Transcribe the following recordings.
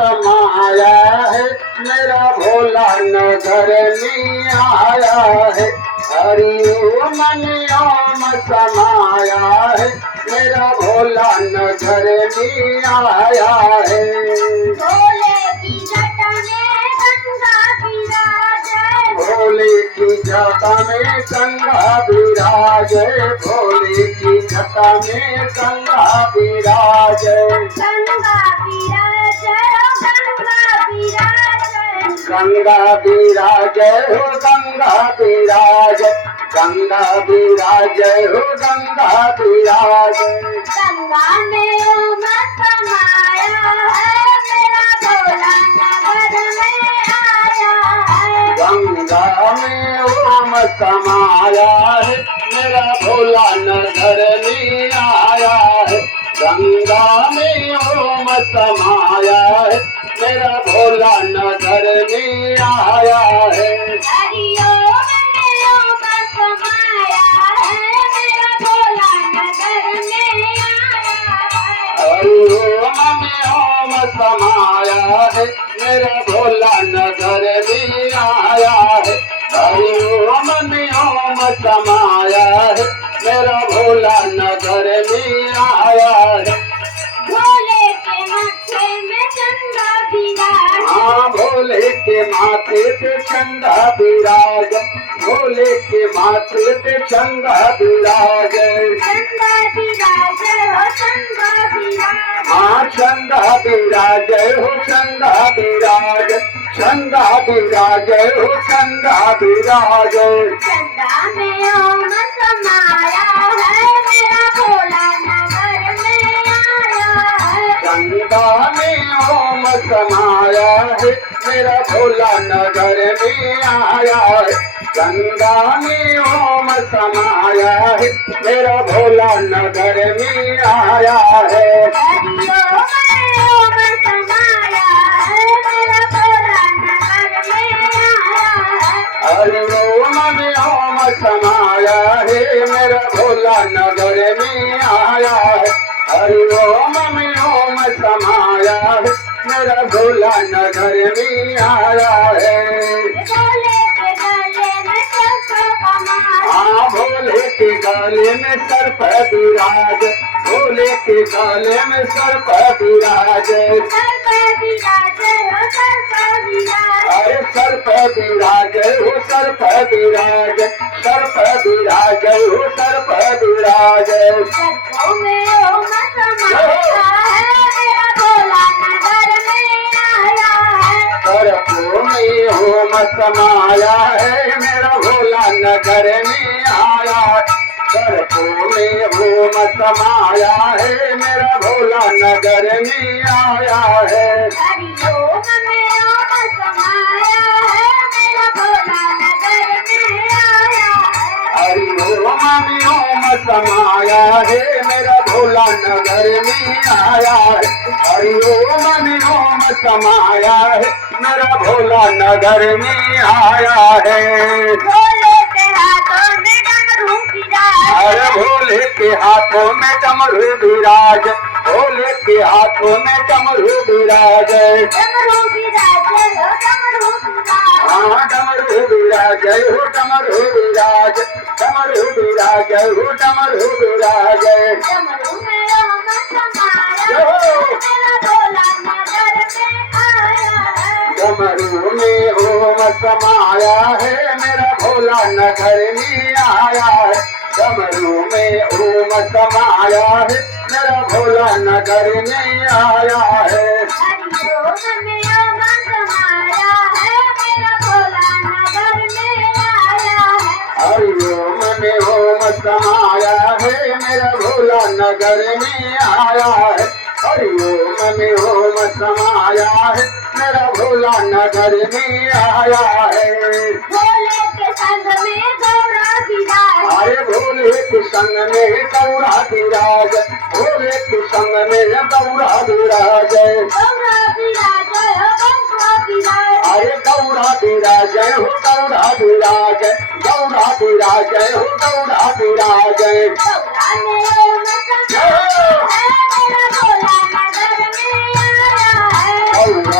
समाया है, मेरा भोला नगर में आया है। हरि ओम में ओम समाया है, मेरा भोला नगर में आया है। भोले की जटा में गंगा विराजे, भोले की जटा में गंगा विराजे, भोले की जटा में गंगा विराजे। गंगा विराजे, गंगा विराजे, गंगा विराजे हो गंगा विराजे, गंगा विराजे हो गंगा विराजे। गंगा में ओम समाया है, मेरा भोला नगर में आया है। गंगा में ओम समाया है, मेरा भोला नगर में आया है। गंगा में ओम समाया है, मेरा भोला नगर में आया है। हरि ओम में ओम समाया है, मेरा भोला नगर में आया है। हरि ओम में ओम समाया है, मेरा भोला नगर में आया है। हरि ओम में ओम समाया है, मेरा भोला नगर में आया है। भोले के माथे में चंदा विराज, हाँ भोले के माथे पे चंदा विराज, भोले के माथे पे चंदा विराज। चंदा विराज हो चंदा विराज, हाँ चंदा विराज हो चंदा विराज, चंदा विराज हो चंदा विराज। चंदा में ओम समाया है, मेरा भोला नगर में आया है। गंगा में ओम समाया है, मेरा भोला नगर में आया है। गंगा में ओम समाया है, मेरा भोला नगर में आया है। हरि ओम में ओम समाया है, मेरा भोला नगर में आया है। हरि ओम में ओम समाया है, मेरा भोला नगर में आया है। हरि ओम में ओम समाया है, मेरा भोला नगर में आया है। भोले के गले में सर्प का माला, हाँ भोले के गले में सर्प विराज, भोले के गले में सर्प विराज। सर्प विराज हो सर्प विराज, अरे सर्प विराज हो सर्प विराज, सर्प विराज हो सर्प विराज। सर्पों में ओम समाया है, मेरा भोला नगर में आया है। सर्पों में ओम समाया है, मेरा भोला नगर में आया है। सर्पों में ओम समाया है, मेरा भोला नगर में आया है। हरि ओम में ओम समाया है, मेरा भोला नगर में आया है। हरि ओम में ओम समाया है, मेरा भोला नगर में आया है। हरि ओम में ओम समाया है, मेरा भोला नगर में आया है। भोले के हाथों में डमरू विराज, अरे भोले के हाथों में डमरू विराज, भोले के हाथों में डमरू विराज। डमरू विराज हो डमरू विराज, हाँ डमरू विराज हो डमरू विराज, डमरू विराज हो डमरू विराज। डमरू में ओम समाया है, मेरा भोला नगर में आया है। डमरू में ओम समाया है, मेरा भोला नगर में आया है। डमरू में ओम समाया है, मेरा भोला नगर में आया है। हरि ओम में ओम समाया है, मेरा भोला नगर में आया है। हरि ओम में ओम समाया है, मेरा भोला नगर में आया है। हरि ओम में ओम समाया है, मेरा भोला नगर में आया है। भोले के संग में गौरा विराज, अरे भोले के संग में गौरा विराज, भोले के संग में गौरा विराज। गौरा विराज हो गौरा विराज, अरे गौरा विराज हो गौरा विराज, गौरा विराज हो गौरा विराज। गौरा में ओम समाया है, मेरा भोला नगर में आया है। गौरा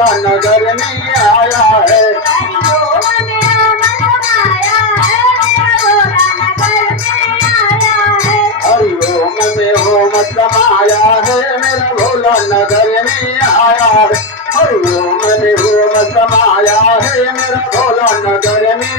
भोला नगर में आया है। हरिओम में ओम समाया है मेरा भोला नगर में आया है। हरिओम में ओम समाया है मेरा भोला नगर में आया है। हरिओम में ओम समाया है मेरा भोला नगर में